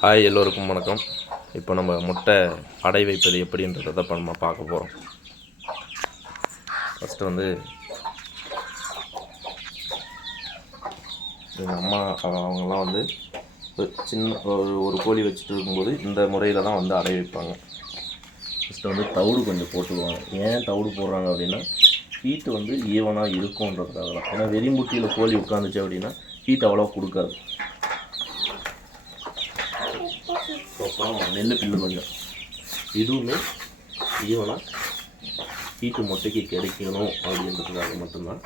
Hi எல்லோருக்கும் வணக்கம். இப்போ நம்ம முட்டை அடை வைப்பது எப்படின்றத தான் இப்போ நம்ம பார்க்க போகிறோம் ஃபஸ்ட்டு வந்து எங்கள் அம்மா அவங்கெல்லாம் வந்து ஒரு சின்ன ஒரு ஒரு கோழி வச்சுட்டு இருக்கும்போது இந்த முறையில் தான் வந்து அடை வைப்பாங்க. ஃபஸ்ட்டு வந்து தவிடு கொஞ்சம் போட்டுடுவாங்க ஏன் தவிடு போடுறாங்க அப்படின்னா ஹீட்டு வந்து ஈவனாக இருக்கும்ன்றதுக்காக தான் ஏன்னா வெறிமுட்டியில் கோழி உட்காந்துச்சு அப்படின்னா ஹீட் அவ்வளோ கொடுக்காது ஸோ அப்புறம் நெல் பில்லு கொஞ்சம். இதுவுமே ஈவனாக ஹீட்டு மொட்டைக்கு கிடைக்கணும் அப்படின்றதுக்காக மட்டும்தான்.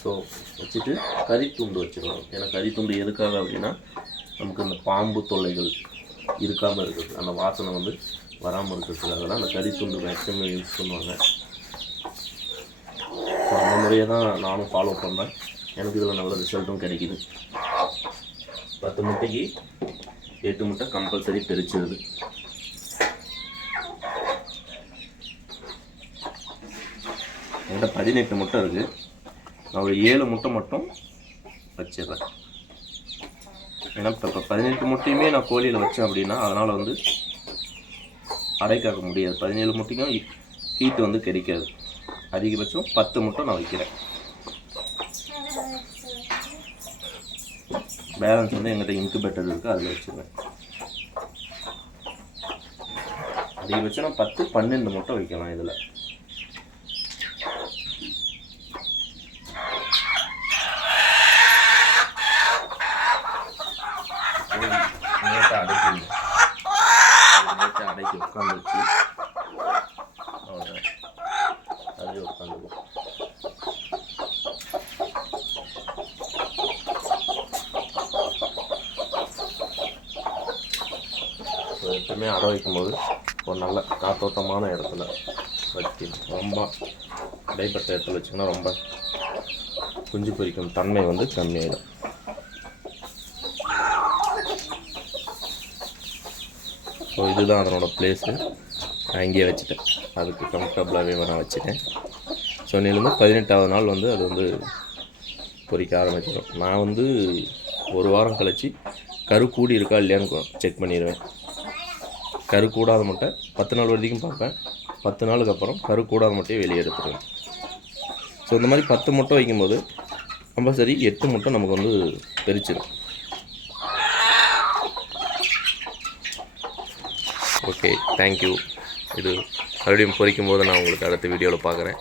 ஸோ வச்சுட்டு கறித்துண்டு வச்சுக்கலாம் ஏன்னா கறித்துண்டு எதுக்காக அப்படின்னா நமக்கு இந்த பாம்பு தொல்லைகள் இருக்காமல் இருக்கிறது. அந்த வாசனை வந்து வராமல் இருக்கிறதுக்காக தான் அந்த கறித்துண்டு மேக்ஸிமம் யூஸ் பண்ணுவாங்க. ஸோ அந்த முறையை தான் நானும் ஃபாலோ பண்ணேன். எனக்கு இதில் நல்ல ரிசல்ட்டும் கிடைக்கிது. பத்து முட்டைக்கு எட்டு முட்டை கம்பல்சரி பிரிச்சிருது என்கிட்ட பதினெட்டு முட்டை இருக்குது நான் ஒரு ஏழு முட்டை மட்டும் வச்சிடுறேன். ஏன்னா இப்போ பதினெட்டு முட்டையுமே நான் கோழியில் வச்சேன் அப்படின்னா அதனால் வந்து அடைக்காக்க முடியாது. பதினேழு முட்டைக்கும் ஹீட் வந்து கிடைக்காது. அதிகபட்சம் பத்து முட்டை நான் வைக்கிறேன். பேலன்ஸ் வந்து எங்கிட்ட இன்குபேட்டர் இருக்குது அதில் வச்சுருவேன். அதிகபட்சம் நான் பத்து பன்னெண்டு முட்டை வைக்கலாம் இதில். அடைக்கணும் அடைக்கி உட்காந்து வச்சு அவ்வளோதான் அதே உட்காந்துக்கும் ஸோ எப்பவுமே அடை வைக்கும்போது ஒரு நல்ல காத்தோட்டமான இடத்துல வச்சு ரொம்ப இடைப்பட்ட இடத்துல வச்சிங்கன்னா ரொம்ப குஞ்சு பொரிக்கும் தன்மை வந்து கம்மியாயிடும். ஸோ இதுதான் அதனோட பிளேஸு நான் இங்கேயே வச்சுட்டேன். அதுக்கு கம்ஃபர்டபுளாகவே நான் வச்சுட்டேன். ஸோ இன்னிலேருந்து பதினெட்டாவது நாள் வந்து அது வந்து பொரிக்க ஆரம்பிச்சிடும். நான் வந்து ஒரு வாரம் கழித்து கரு கூடி இருக்கா இல்லையான்னு செக் பண்ணிடுவேன். கரு கூடாத முட்டை பத்து நாள் வரைக்கும் பார்ப்பேன். பத்து நாளுக்கு அப்புறம் கரு கூடாத முட்டையை வெளியே எடுத்துருவேன். ஸோ இந்த மாதிரி பத்து முட்டை வைக்கும்போது கம்பல்சரி எட்டு முட்டை நமக்கு வந்து பிரிச்சிடும் ஓகே தேங்க்யூ இது மறுபடியும் பொறிக்கும் போது நான் உங்களுக்கு அடுத்த வீடியோவில் பார்க்குறேன்.